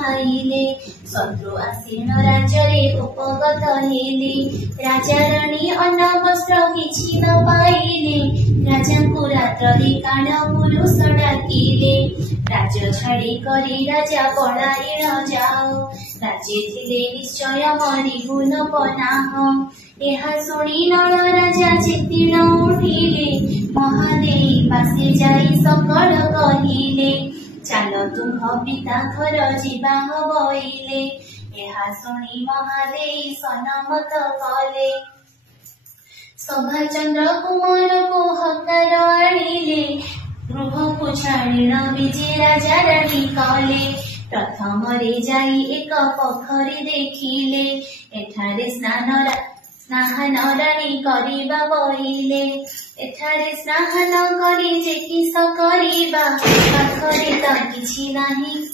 खाइले शत्रु आसीन राज्य उपगत हेले राजा रानी अन्न वस्त्र किछि न पाइले राजा को रात्रि काण पुरुष डाकिले राज्य छाड़ी करी राजा पलायन जाओ राज्य थिले निश्चय मरिबु न पनाह यह शुणी नल राजा चेतिण उठिले महादेवी पासे जाई सकल कहिले चाल तुम पिता घर जीवा बइले यह शुणी महादेवी सनमत कले सभाचंद्र कुमार को हकार आनिले गृह को छाड़िण विजय राजा रानी कले प्रथम रे जाई एक पोखरी देखिले एठारे स्नान रानी करिबा बइले एठारे स्नान करी जे किस करिबा पाखरे त किछि नाही